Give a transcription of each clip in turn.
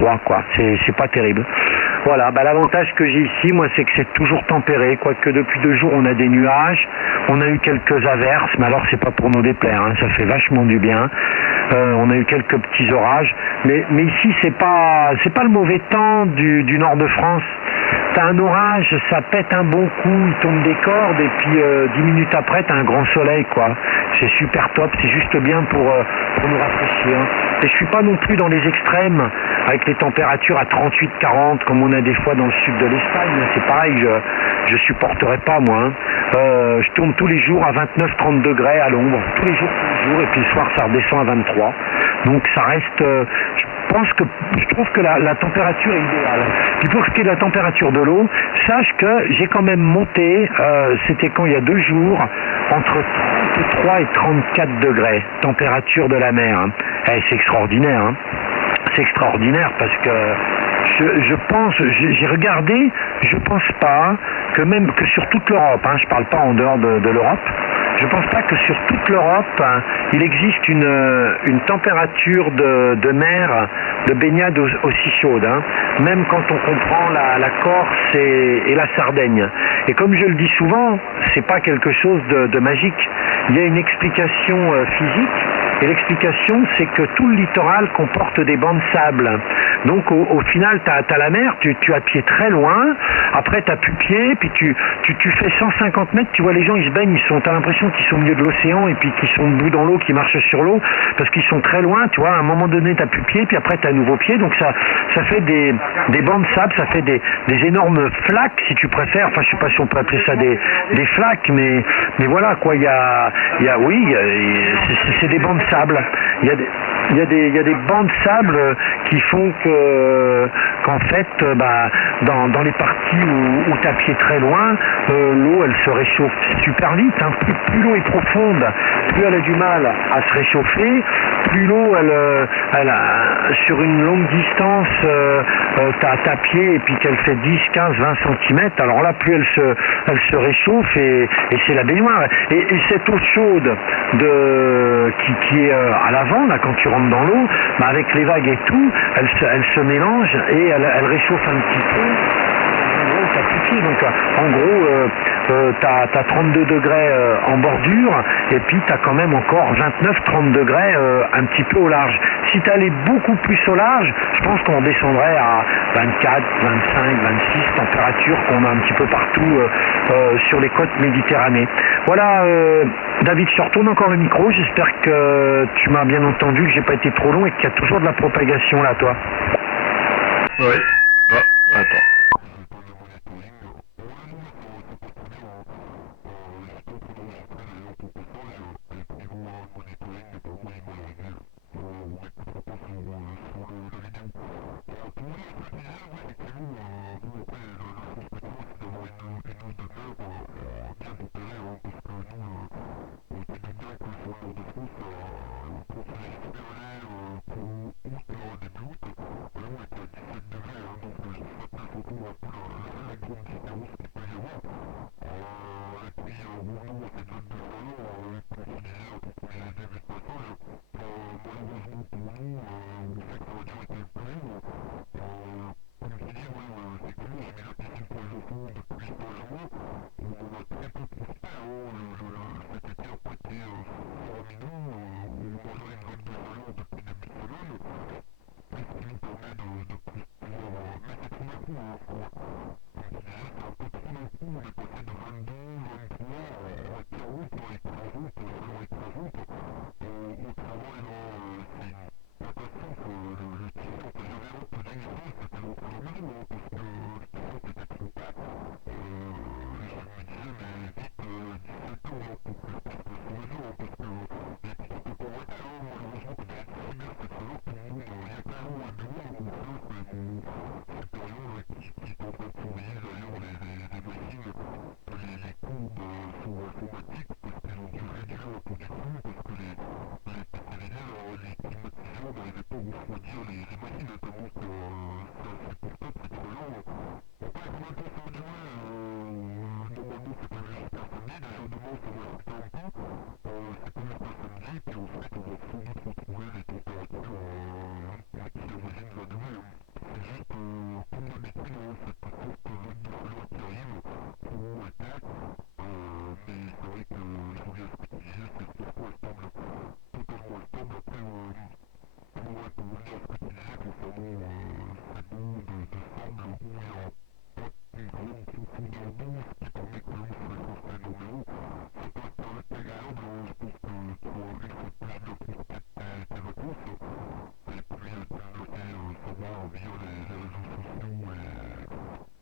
froid, quoi. C'est pas terrible. Voilà, bah, l'avantage que j'ai ici, moi, c'est que c'est toujours tempéré, quoique depuis 2 jours, on a des nuages, on a eu quelques averses, mais alors c'est pas pour nous déplaire, hein, ça fait vachement du bien. On a eu quelques petits orages, mais ici, c'est pas le mauvais temps du nord de France. T'as un orage, ça pète un bon coup, il tombe des cordes, et puis 10 minutes après, t'as un grand soleil, quoi. C'est super top, c'est juste bien pour nous rafraîchir. Et je suis pas non plus dans les extrêmes, avec les températures à 38-40, comme on a des fois dans le sud de l'Espagne. C'est pareil, je supporterais pas, moi. Hein. Je tourne tous les jours à 29-30 degrés à l'ombre, tous les jours, et puis le soir, ça redescend à 23. Donc ça reste... je trouve que la température est idéale. Puis pour ce qui est de la température de l'eau, sache que j'ai quand même monté, c'était quand il y a 2 jours, entre 33 et 34 degrés, température de la mer. Hein. C'est extraordinaire. Hein. C'est extraordinaire parce que je pense, j'ai regardé, je pense pas que même que sur toute l'Europe, hein, je parle pas en dehors de l'Europe, je pense pas que sur toute l'Europe, hein, il existe une température de mer, de baignade aussi chaude, hein, même quand on comprend la Corse et la Sardaigne. Et comme je le dis souvent, c'est pas quelque chose de magique. Il y a une explication physique. Et l'explication, c'est que tout le littoral comporte des bancs de sable. Donc au final, tu as la mer, tu as pied très loin, après tu n'as plus pied, puis tu fais 150 mètres, tu vois les gens, ils se baignent, tu as l'impression qu'ils sont au milieu de l'océan et puis qu'ils sont debout dans l'eau, qu'ils marchent sur l'eau, parce qu'ils sont très loin, tu vois, à un moment donné, tu n'as plus pied, puis après tu as un nouveau pied, donc ça fait des bancs de sable, ça fait des énormes flaques, si tu préfères, enfin je sais pas si on peut appeler ça des flaques, mais voilà, quoi, c'est des bancs de sable. Il y a des bancs de sable qui font qu'en fait, dans les parties où tu as pied très loin, l'eau elle se réchauffe super vite. Hein. Plus l'eau est profonde, plus elle a du mal à se réchauffer, plus l'eau sur une longue distance, t'as pied et puis qu'elle fait 10, 15, 20 cm, alors là plus elle se réchauffe et c'est la baignoire. Et cette eau chaude qui est à l'avant, là, quand tu rentres dans l'eau, avec les vagues et tout, elle se mélange et elle réchauffe un petit peu. T'as plus pied, donc en gros t'as 32 degrés en bordure et puis t'as quand même encore 29-30 degrés un petit peu au large. Si t'allais beaucoup plus au large, je pense qu'on descendrait à 24, 25, 26 températures qu'on a un petit peu partout sur les côtes méditerranéennes. Voilà, David, je te retourne encore le micro, j'espère que tu m'as bien entendu, que j'ai pas été trop long et qu'il y a toujours de la propagation là, toi. Oui. Ah, attends. via les réseaux sociaux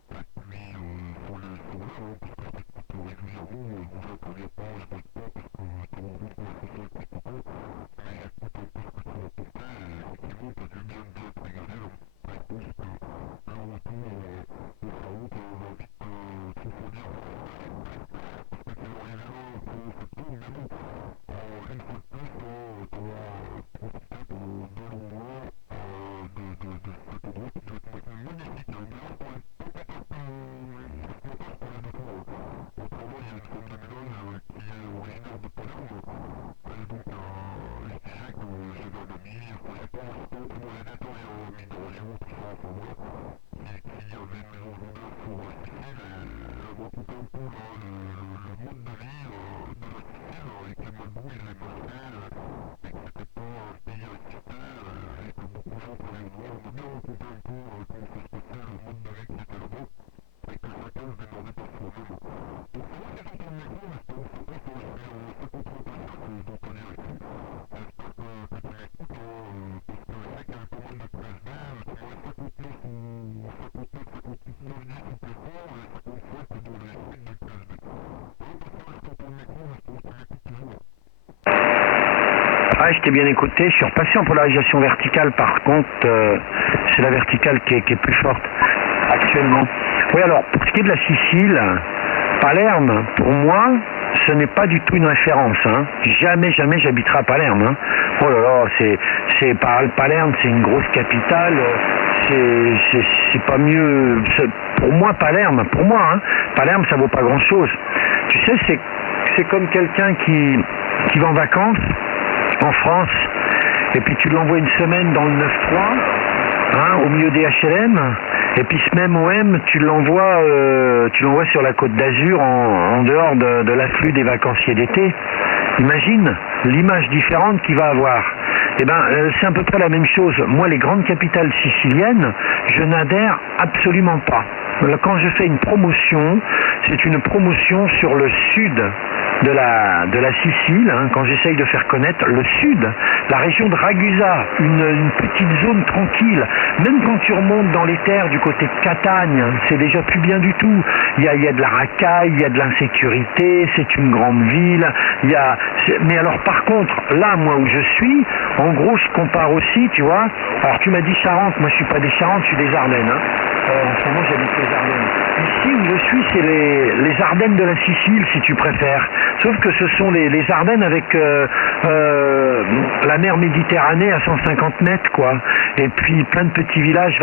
et puis sur les là, parce que je t'écoute régulièrement, déjà premièrement, je vote pas parce que je te rends compte que je fais ça avec mes copains, mais j'écoute un peu ce que tu as apporté et effectivement, t'as dû bien te régaler là. Je pense que le retour au chaos va vite te refroidir. Parce que tu es arrivé là pour septembre, mais bon, une fois de plus, tu auras profité de l'endroit, de cet endroit qui doit être maintenant magnifique. Hein. Mais là, je parlais pas peut-être ce matin, je parlais de toi. Au travail, il y a une femme de ménage qui est originaire de Palerme. Et donc, je disais que j'avais un ami, enfin, j'ai pas forcément les détails, mine de rien, tout ça, enfin voilà, qui avait une maison secondaire sur la Sicile, et elle m'a raconté un peu là, le mode de vie de la Sicile, avec les malbouilles, les marchés, et que c'était pas un pays assisté, et que beaucoup de gens travaillaient au noir. On m'a bien raconté un peu comment ça se passait, le mode de vie qui était là-bas, et que chacun se démerdait par soi-même. Donc c'est vrai que c'est dans ton micro, mais c'est pas ça, je suis assez content d'entendre ici. J'espère que tu m'écoutes, parce que je sais qu'il y avait pas mal de PSB, c'est dans les 59 ou 59, 59, 10 ou Pleffort, et 57 dans les suites du PSB. Voilà, parce que là, je t'entends le micro, mais je pense que tu m'écoutes toujours. Ah, je t'ai bien écouté, je suis repassé en polarisation verticale, par contre, c'est la verticale qui est plus forte actuellement. Oui, alors, pour ce qui est de la Sicile, Palerme, pour moi, ce n'est pas du tout une référence. Hein. Jamais, jamais j'habiterai à Palerme. Hein. Oh là là, Palerme, c'est une grosse capitale. C'est pas mieux. Pour moi, Palerme, hein, Palerme, ça vaut pas grand-chose. Tu sais, c'est comme quelqu'un qui va en vacances en France, et puis tu l'envoies une semaine dans le 9-3, hein, au milieu des HLM, et puis ce même OM, tu l'envoies sur la Côte d'Azur en dehors de l'afflux des vacanciers d'été. Imagine l'image différente qu'il va avoir. Eh ben, c'est à peu près la même chose. Moi, les grandes capitales siciliennes, je n'adhère absolument pas. Quand je fais une promotion, c'est une promotion sur le sud de la Sicile, hein, quand j'essaye de faire connaître le sud, la région de Ragusa, une petite zone tranquille. Même quand tu remontes dans les terres du côté de Catagne, c'est déjà plus bien du tout. Il y a de la racaille, il y a de l'insécurité, c'est une grande ville. Mais alors par contre, là, moi où je suis, en gros, je compare aussi, tu vois. Alors tu m'as dit Charente, moi je suis pas des Charentes, je suis des Ardennes. Hein. En ce moment, j'habite les Ardennes. Ici où je suis, c'est les Ardennes de la Sicile, si tu préfères. Sauf que ce sont les Ardennes avec la mer Méditerranée à 150 mètres, quoi. Et puis plein de petits villages,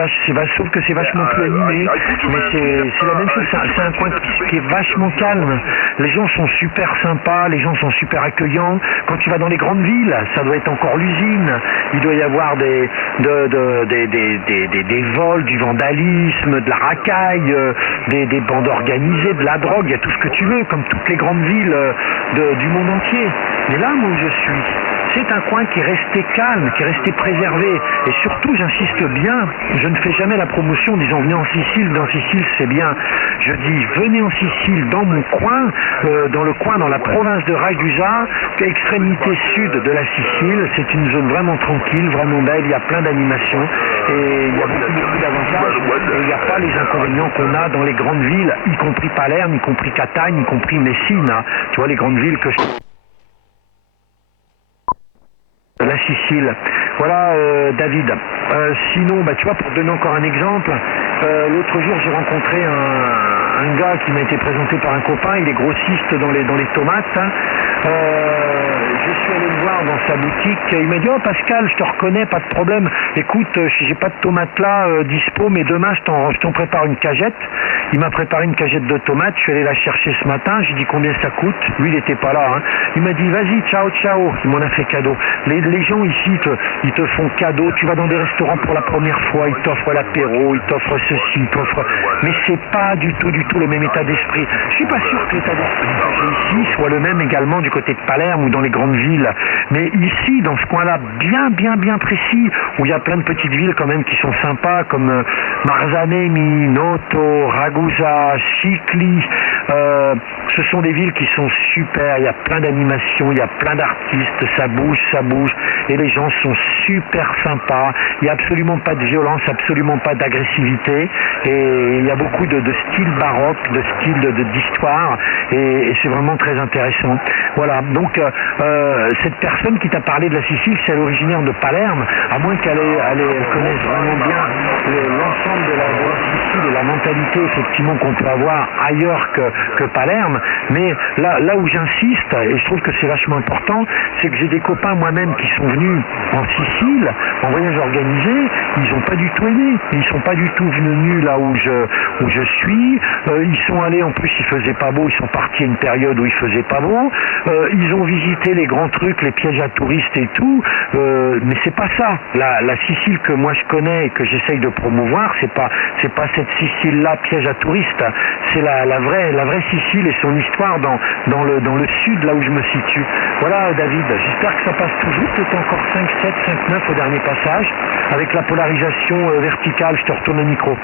sauf que c'est vachement plus animé. Mais c'est la même chose, c'est un coin qui est vachement calme. Les gens sont super sympas, les gens sont super accueillants. Quand tu vas dans les grandes villes, ça doit être encore l'usine. Il doit y avoir des vols, du vandalisme, de la racaille, des bandes organisées, de la drogue, il y a tout ce que tu veux, comme toutes les grandes villes du monde entier. Mais là, moi où je suis, c'est un coin qui est resté calme, qui est resté préservé. Et surtout, j'insiste bien, je ne fais jamais la promotion en disant venez en Sicile, dans Sicile c'est bien. Je dis venez en Sicile, dans mon coin, dans la province de Ragusa, extrémité sud de la Sicile. C'est une zone vraiment tranquille, vraiment belle, il y a plein d'animations et il y a beaucoup d'avantages. Et il n'y a pas les inconvénients qu'on a dans les grandes villes, y compris Palerme, y compris Catagne, y compris Messine. Tu vois, les grandes villes que je... La Sicile. Voilà, David. Sinon, tu vois, pour te donner encore un exemple, l'autre jour, j'ai rencontré un gars qui m'a été présenté par un copain. Il est grossiste dans les tomates. Hein. Je suis allé le voir dans sa boutique. Il m'a dit, oh Pascal, je te reconnais, pas de problème. Écoute, j'ai pas de tomates là dispo, mais demain je t'en prépare une cagette. Il m'a préparé une cagette de tomates. Je suis allé la chercher ce matin. J'ai dit combien ça coûte. Lui, il était pas là. Hein. Il m'a dit, vas-y, ciao, ciao. Il m'en a fait cadeau. Les gens ici, ils te font cadeau. Tu vas dans des restaurants pour la première fois, ils t'offrent l'apéro, ils t'offrent ceci, ils t'offrent... Mais c'est pas du tout le même état d'esprit. Je suis pas sûr que l'état d'esprit que j'ai ici soit le même également du côté de Palerme ou dans les grandes grandes villes. Mais ici, dans ce coin-là, bien précis, où il y a plein de petites villes quand même qui sont sympas, comme Marzanemi, Noto, Ragusa, Chicli. Ce sont des villes qui sont super, il y a plein d'animations, il y a plein d'artistes, ça bouge, et les gens sont super sympas, il n'y a absolument pas de violence, absolument pas d'agressivité, et il y a beaucoup de style baroque, de style d'histoire, et c'est vraiment très intéressant. Voilà, donc cette personne qui t'a parlé de la Sicile, c'est originaire de Palerme, à moins qu'elle connaisse vraiment bien l'ensemble de la Sicile et la mentalité effectivement qu'on peut avoir ailleurs que Palerme, mais là où j'insiste, et je trouve que c'est vachement important, c'est que j'ai des copains moi-même qui sont venus en Sicile, en voyage organisé, ils n'ont pas du tout aimé, ils sont pas du tout venus là où je suis, ils sont allés, en plus il faisait pas beau, ils sont partis à une période où il faisait pas beau, ils ont visité les grands trucs, les pièges à touristes et tout, mais c'est pas ça. La Sicile que moi je connais et que j'essaye de promouvoir, c'est pas cette Sicile-là piège à touristes, c'est la vraie Sicile et son histoire dans le sud, là où je me situe. Voilà David, j'espère que ça passe toujours, peut-être encore 5, 7, 5, 9 au dernier passage. Avec la polarisation verticale, je te retourne le micro.